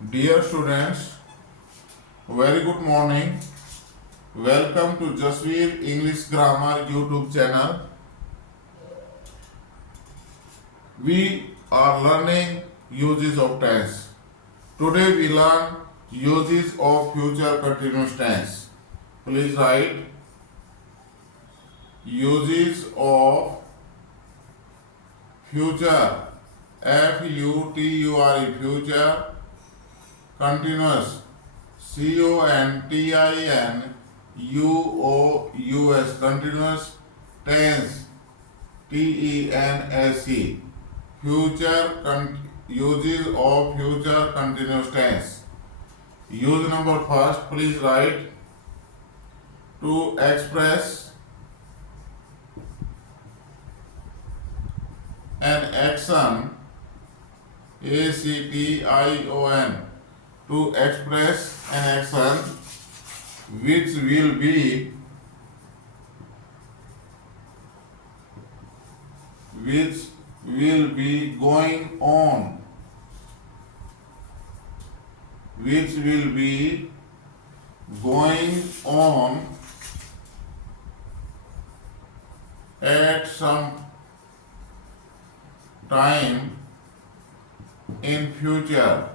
Dear students, very good morning. Welcome to Jasveer English Grammar YouTube channel. We are learning uses of tense. Today we learn uses of future continuous tense. Please write uses of future, F-U-T-U-R-E, future, continuous, C-O-N-T-I-N-U-O-U-S, continuous, tense, T-E-N-S-E, uses of future continuous tense. Use number first, please write to express an action, A-C-T-I-O-N, to express an action which will be going on, which will be going on at some time in future,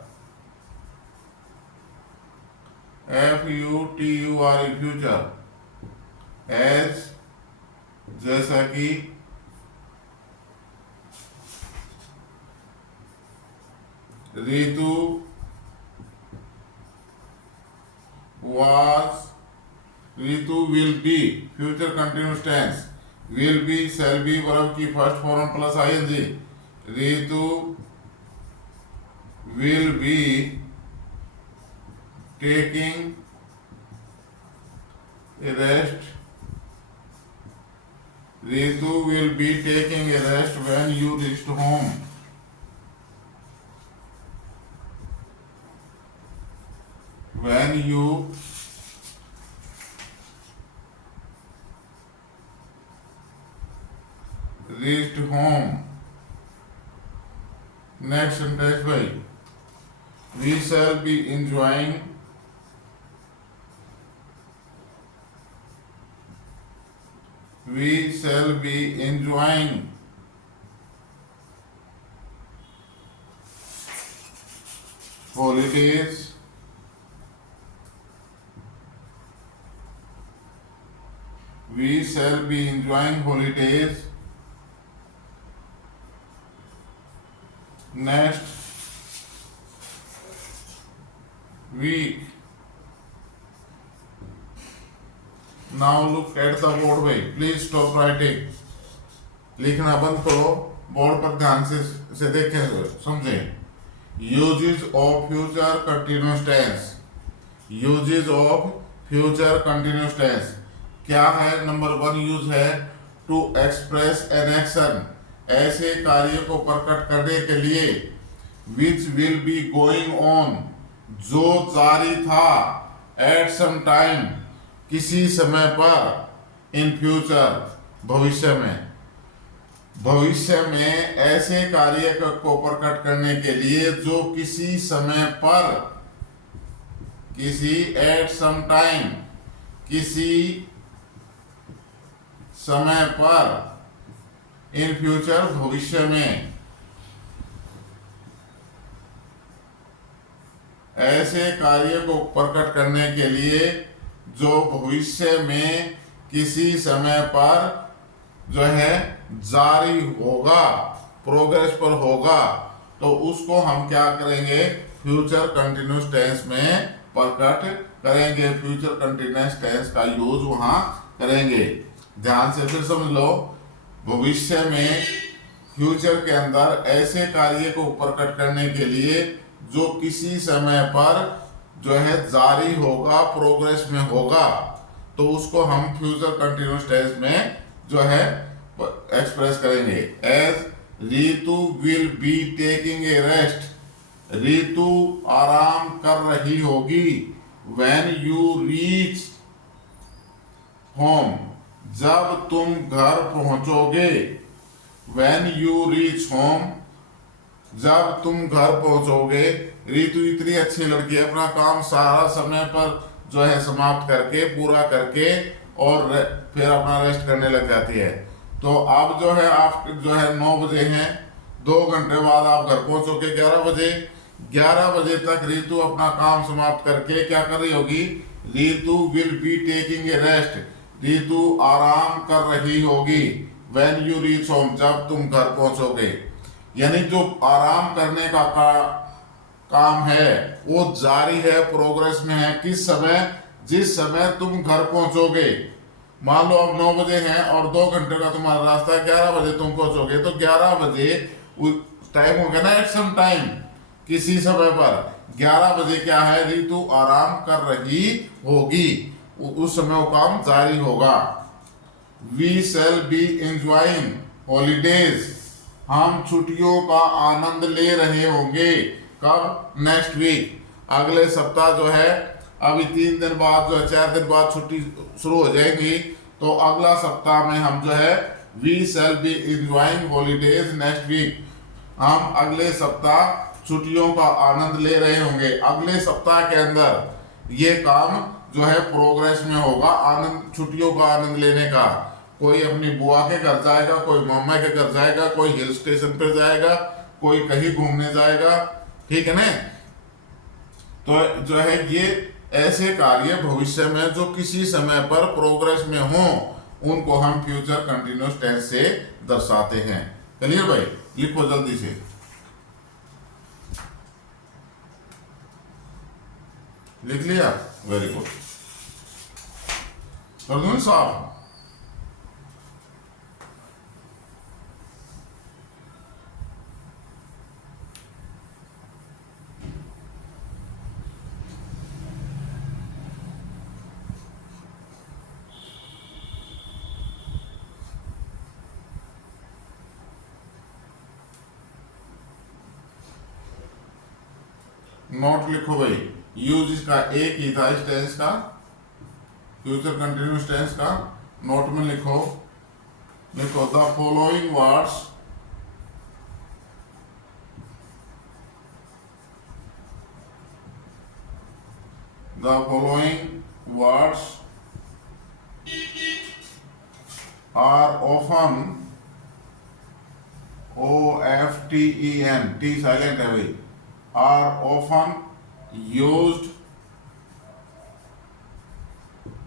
F-U-T-U-R-E, future, as, जैसा कि, Ritu was, Ritu will be, future continuous tense, will be, shall be verb की first form plus ing, Ritu will be taking a rest, Ritu will be taking a rest when you reach home. When you reached home. Next sentence by, we shall be enjoying holidays next week. Now look at the board by. Please stop writing. लिखना बंद करो, board पर ध्यान से देखें, समझें. Uses of future continuous tense. Uses of future continuous tense क्या है? नंबर 1 यूज है टू एक्सप्रेस एन एक्शन, ऐसे कार्य को प्रकट करने के लिए, which will be going on, जो जारी था, एट सम टाइम, किसी समय पर, इन फ्यूचर, भविष्य में. भविष्य में ऐसे कार्य को प्रकट करने के लिए जो किसी समय पर, किसी, एट सम टाइम, किसी समय पर, इन फ्यूचर, भविष्य में, ऐसे कार्य को प्रकट करने के लिए जो भविष्य में किसी समय पर जो है जारी होगा, प्रोग्रेस पर होगा, तो उसको हम क्या करेंगे? फ्यूचर कंटिन्यूस टेंस में प्रकट करेंगे. फ्यूचर कंटिन्यूस टेंस का यूज वहां करेंगे. ध्यान से फिर समझ लो. भविष्य में, फ्यूचर के अंदर ऐसे कार्य को प्रकट करने के लिए जो किसी समय पर जो है जारी होगा, प्रोग्रेस में होगा, तो उसको हम फ्यूचर कंटिन्यूस टेंस में जो है एक्सप्रेस करेंगे. As Ritu will be taking a rest, Ritu आराम कर रही होगी. व्हेन यू रीच होम, जब तुम घर पहुंचोगे. व्हेन यू रीच होम, जब तुम घर पहुंचोगे. रितु इतनी अच्छी लड़की है, अपना काम सारा समय पर जो है समाप्त करके पूरा करके और फिर अपना रेस्ट करने लग जाती है। तो अब जो है आप जो है 9 बजे हैं, 2 घंटे बाद आप घर पहुंचोगे 11 बजे। 11 बजे तक रितु अपना काम समाप्त करके क्या कर रही होगी? Ritu will be taking a rest. Ritu आराम कर रही होगी। व्हेन यू रीच होम, जब तुम घर पहुंचोगे। यानी जो आराम करने का काम है वो जारी है, प्रोग्रेस में है। किस समय? जिस समय तुम घर पहुंचोगे। मान लो अब 9 बजे हैं और 2 घंटे का तुम्हारा रास्ता है, 11 बजे तुम पहुंचोगे, तो 11 बजे टाइम हो गया ना, एट सम टाइम, किसी समय पर 11 बजे क्या है? रितु आराम कर रही होगी, उस समय वो काम जारी होगा। We shall be enjoying holidays, हम छुट्टियों का आनंद ले रहे होंगे। कब? नेक्स्ट वीक, अगले सप्ताह जो है। अभी 3 दिन बाद जो है, 4 दिन बाद छुट्टी शुरू हो जाएंगी, तो अगला सप्ताह में हम जो है we shall be enjoying holidays next week, हम अगले सप्ताह छुट्टियों का आनंद ले रहे होंगे। अगले सप्ताह के अंदर ये काम जो है प्रोग्रेस में होगा, आनंद, छुट्टियों का आनंद लेने का। कोई अपनी बुआ के घर जाएगा, कोई मामा के घर जाएगा, कोई हिल स्टेशन पर जाएगा, कोई कहीं घूमने जाएगा, ठीक है ना। तो जो है ये ऐसे कार्य भविष्य में जो किसी समय पर प्रोग्रेस में हो, उनको हम फ्यूचर कंटिन्यूअस टेंस से दर्शाते हैं। क्लियर भाई? लिखो जल्दी से। लिख लिया? Very good. कर दूं साहब? नोट लिखो भाई। यूज इसका एक ही था इस टेंस का, फ्यूचर कंटिन्यूअस टेंस का। नोट में लिखो, लिखो the following words, the following words are often, OFTEN, T silent है भाई, are often used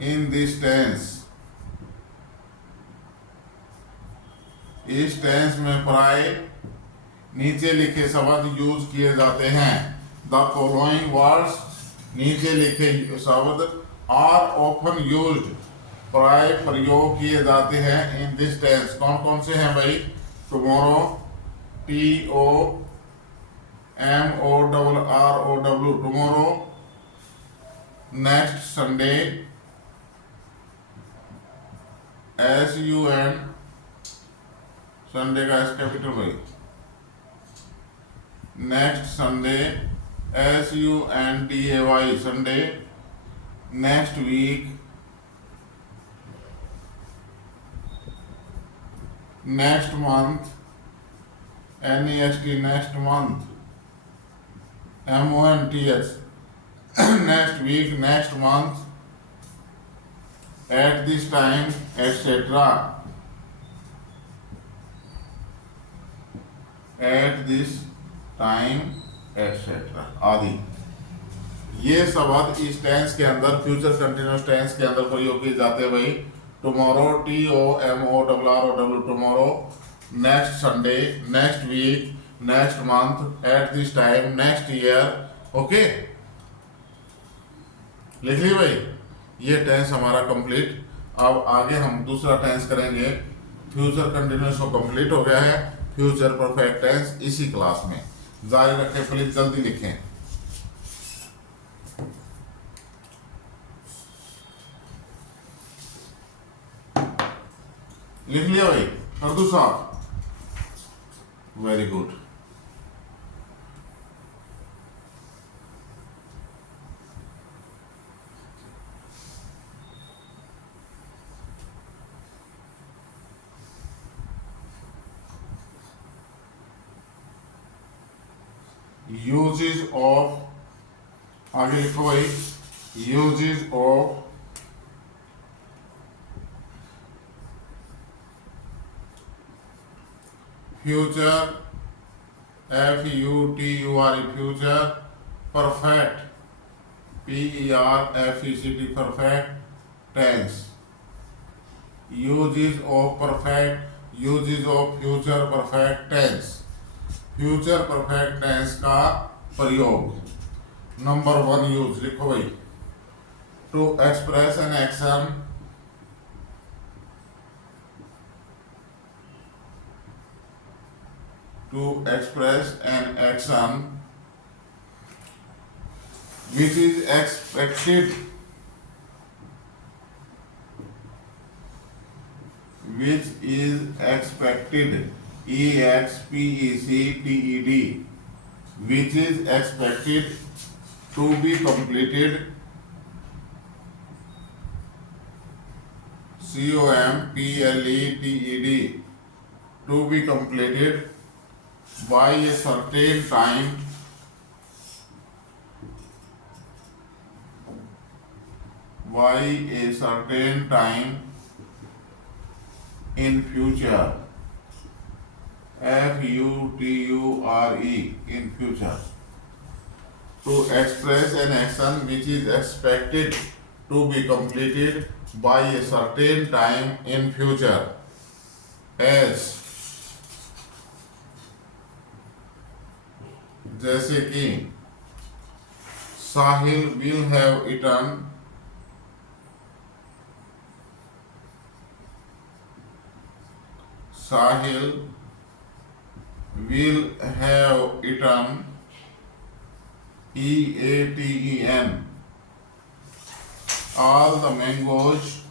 in this tense। इस टेंस में प्राय नीचे लिखे शब्द यूज किए जाते हैं। द फॉलोइंग वर्ड्स, नीचे लिखे शब्द, आर ऑफन यूज्ड, प्राय प्रयोग किए जाते हैं। इन दिस टेंस, कौन कौन से हैं भाई? Tomorrow, TOMORROW, tomorrow. Next Sunday, SUN, Sunday का एस कैपिटल भाई। Next Sunday, SUNDAY, Sunday. Next week, next month, NEXT, next month, MONTH, next week, next month, at this time, etcetera, at this time, etcetera आदि। ये शब्द इस tense के अंदर, future continuous tense के अंदर प्रयोग किए जाते हैं भाई। Tomorrow, TOMORROW, tomorrow. Next Sunday, next week, next month, at this time, next year. Okay, लिख ली भाई? ये टेंस हमारा कंप्लीट। अब आगे हम दूसरा टेंस करेंगे। फ्यूचर कंटिन्यूअस को कंप्लीट हो गया है, फ्यूचर परफेक्ट टेंस इसी क्लास में। जारी रखें, प्लीज जल्दी लिखें। लिख लिया भाई? कर दूं साहब? Very good. यूजेस ऑफ, आगे लिखो भाई, uses of future, FUTURE, future perfect, PERFECT, perfect tense. Uses of perfect, uses of future perfect tense, future perfect tense का प्रयोग। नंबर 1 यूज लिखो भाई, to express an action, to express an action which is expected, which is expected, EXPECTED, which is expected to be completed, COMPLETED, to be completed by a certain time, by a certain time in future, FUTURE, in future. To express an action which is expected to be completed by a certain time in future, as, जैसे कि साहिल will have eaten, Sahil will have eaten, EATEN, all the mangoes,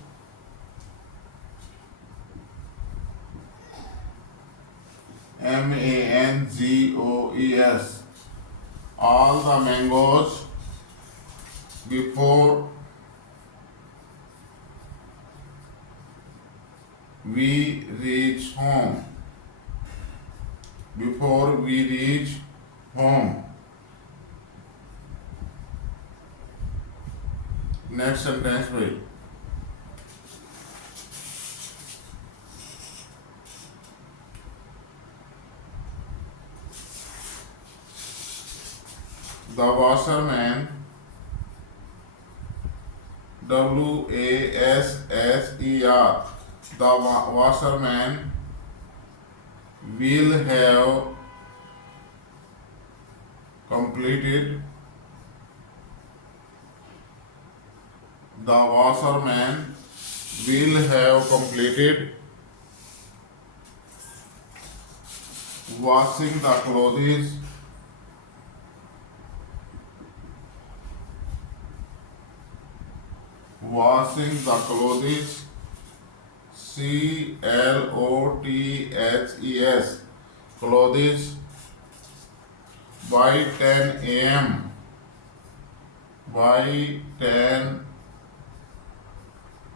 MANGOES, all the mangoes before we reach home, before we reach home. Next sentence भाई, the washerman, WASSER, the washerman will have completed, the washerman will have completed washing the clothes, washing the clothes, CLOTHES, clothes, by 10 a.m., by 10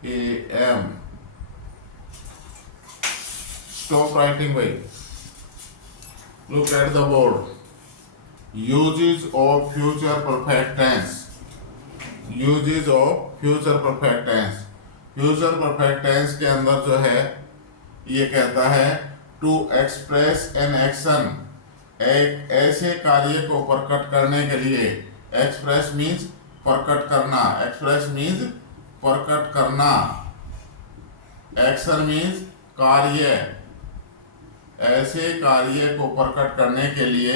a.m. Stop writing भाई, look at the board. Uses of future perfect tense, uses of future perfect tense, future perfect tense के अंदर जो है ये कहता है to express an action, एक ऐसे कार्य को प्रकट करने के लिए, एक्सप्रेस मीन्स प्रकट करना, एक्सप्रेस मीन्स प्रकट करना, एक्शन मीन्स कार्य, ऐसे कार्य को प्रकट करने के लिए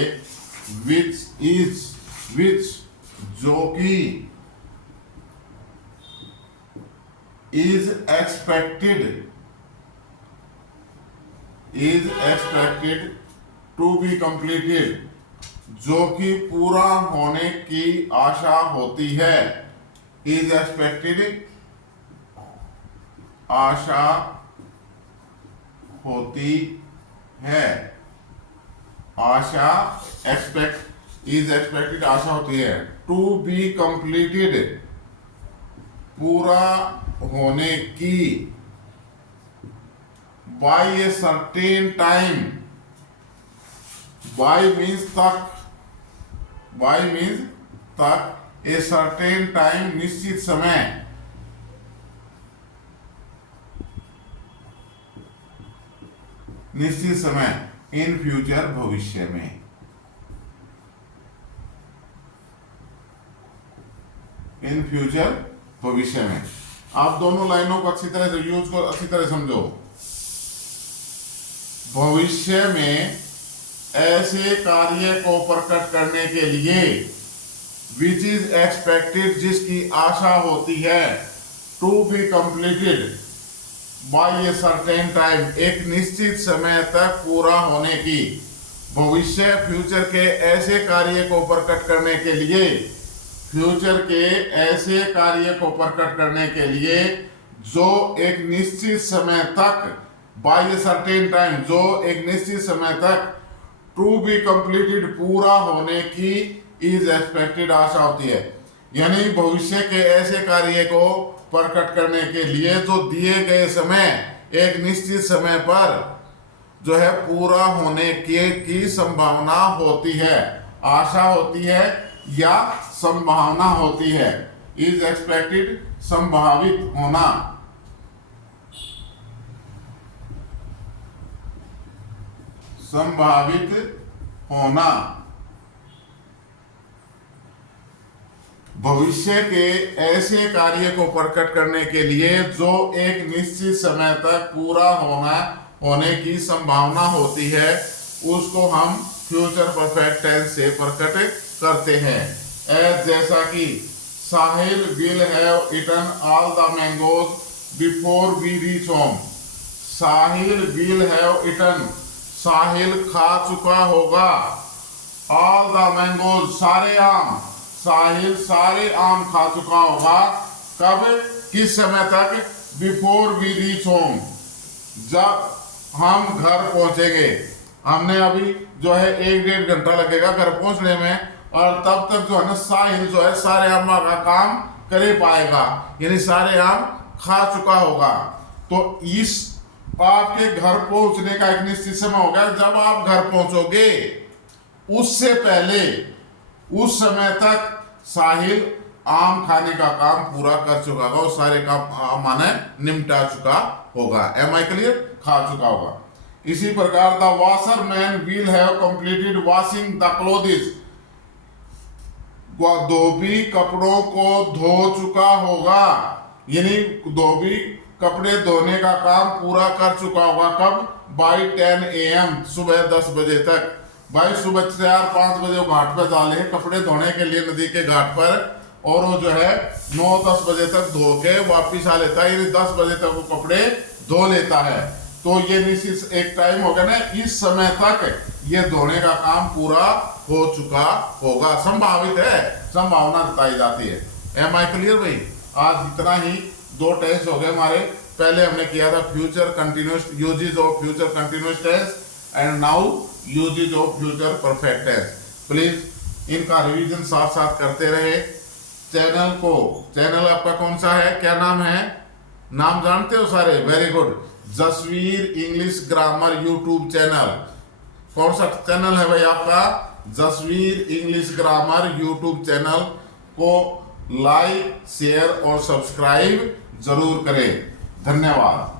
विच इज, विच जो कि, is expected to be completed, जो कि पूरा होने की आशा होती है, is expected, आशा होती है, आशा, expect, is expected, आशा होती है, to be completed, पूरा होने की, by a certain time, by means तक, बाय मीन्स तक, ए सर्टेन टाइम निश्चित समय, निश्चित समय, इन फ्यूचर भविष्य में, इन फ्यूचर भविष्य में। आप दोनों लाइनों को अच्छी तरह से यूज को अच्छी तरह समझो। भविष्य में ऐसे कार्य को प्रकट करने के लिए विच इज एक्सपेक्टेड, जिसकी आशा होती है, to be completed by a certain time, एक निश्चित समय तक पूरा होने की। भविष्य फ्यूचर के ऐसे कार्य को प्रकट करने के लिए, फ्यूचर के ऐसे कार्य को प्रकट करने के लिए जो एक निश्चित समय तक, बाय ए सर्टेन टाइम, जो एक निश्चित समय तक, टू बी कंप्लीटेड पूरा होने की, इज एक्सपेक्टेड आशा होती है। यानी भविष्य के ऐसे कार्य को प्रकट करने के लिए जो दिए गए समय, एक निश्चित समय पर जो है पूरा होने की संभावना होती है, आशा होती है या संभावना होती है। इज एक्सपेक्टेड संभावित होना, संभावित होना। भविष्य के ऐसे कार्य को प्रकट करने के लिए जो एक निश्चित समय तक पूरा होने की संभावना होती है, उसको हम फ्यूचर परफेक्ट टेंस से प्रकट करते हैं। एज जैसा कि Sahil will have eaten all the mangoes before we reach home. Sahil will have eaten, Sahil खा चुका होगा, ऑल द मैंगोज, सारे आम, साहिल सारे आम खा चुका होगा। कब, किस समय तक, बिफोर वी रीच होम, जब हम घर पहुंचेंगे। हमने अभी जो है 1-1.5 घंटा लगेगा घर पहुंचने में, और तब तक जो है ना साहिल जो है सारे आम का काम कर पाएगा, यानी सारे आम खा चुका होगा। तो इस आपके घर पहुंचने का एक निश्चित समय हो गया। जब आप घर पहुंचोगे उससे पहले, उस समय तक साहिल आम खाने का काम पूरा कर चुका होगा, और सारे काम माने निपटा चुका होगा। Am I clear? खा चुका होगा। इसी प्रकार the washerman will have completed washing the clothes, धोबी कपड़ों को धो चुका होगा, यानी धोबी कपड़े धोने का काम पूरा कर चुका होगा। कब? बाई 10 AM, सुबह 10 बजे तक। भाई सुबह 4-5 बजे वो घाट पर डाले कपड़े धोने के लिए नदी के घाट पर, और वो जो है 9-10 बजे तक धो के वापिस आ लेता है, यानी 10 बजे तक वो कपड़े धो लेता है। तो ये निश्चित एक टाइम हो गया ना, इस समय तक ये धोने का काम पूरा हो चुका होगा। संभावित है, संभावना बताई जाती है। एम आई क्लियर भाई? आज इतना ही, 2 टेंस हो गए हमारे। पहले हमने किया था future continuous, uses of future continuous tense, and now uses of future perfect tense. Please इनका रिवीजन साथ साथ करते रहे। चैनल आपका कौन सा है, क्या नाम है? नाम जानते हो सारे? Very good. Jasvir English grammar YouTube channel. कौन सा चैनल है भाई आपका? Jasvir English grammar YouTube channel को लाइक, शेयर और सब्सक्राइब जरूर करें। धन्यवाद।